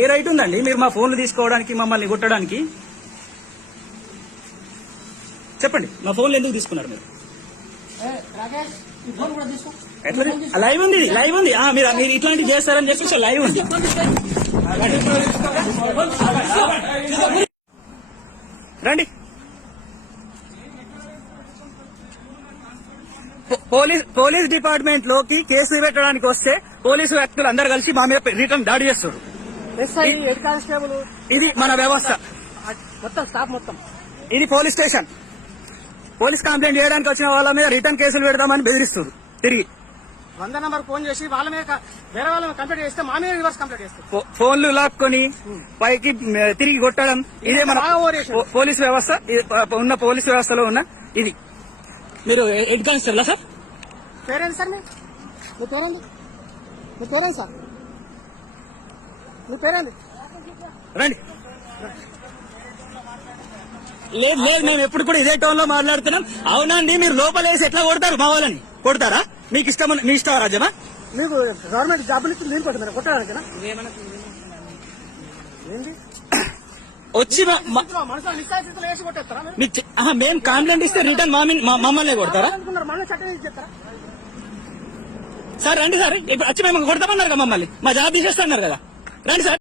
ఏ right ఉందండి మీరు మా ఫోన్లు తీసుకోవడానికి, మమ్మల్ని కొట్టడానికి? చెప్పండి, మా ఫోన్లు ఎందుకు తీసుకున్నారు మీరు? లైవ్ ఉంది, లైవ్ ఉంది. మీరు ఇట్లాంటివి చేస్తారని చెప్పేసి లైవ్ ఉంది. రండి. పోలీస్ డిపార్ట్మెంట్ లోకి కేసులు పెట్టడానికి వస్తే పోలీసు వ్యక్తులు అందరు కలిసి మా మీద రిటర్న్ దాడి చేస్తారు. ఇది మన వ్యవస్థ మొత్తం, స్టాఫ్ మొత్తం. ఇది పోలీస్ స్టేషన్. పోలీస్ కంప్లైంట్ చేయడానికి వచ్చిన వాళ్ళ మీద రిటర్న్ కేసులు పెడదామని బెదిరిస్తారు. తిరిగి 100 నంబర్ ఫోన్ చేసి వాళ్ళ మీద వేరే వాళ్ళ కంప్లైంట్ చేస్తే మా మీద రివర్స్ కంప్లైంట్ చేస్తారు. ఫోన్లు లాక్కొని పైకి తిరిగి కొట్టడం, ఇదే మన పోలీస్ వ్యవస్థ. ఉన్న పోలీస్ వ్యవస్థలో ఉన్న ఇది. మీరు హెడ్ కానిస్టేబుల్ సార్? పేరేంటి సార్? మీ పేరేంటి? మీ పేరేంటి సార్? మీ పేరేంటి? రండి. లేదు లేదు, మేము ఎప్పుడు కూడా ఇదే టోన్ లో మాట్లాడుతున్నాం. అవునండి, మీరు లోపలేసి ఎట్లా కొడతారు? మా వాళ్ళని కొడతారా? మీకు ఇష్టం, మీ ఇష్టం రాజ్యమా? మీకు గవర్నమెంట్ జాబులు ఇచ్చి నేను కొట్టమని కొట్టడానికేనా? వచ్చి మేము కంప్లైంట్ ఇస్తే రిటర్న్ మమ్మల్ని కొడతారా? సార్ రండి సార్, ఇప్పుడు వచ్చి మేము కొడతామన్నారు కదా, మమ్మల్ని మా జాబ్ తీసేస్తున్నారు కదా. రండి సార్.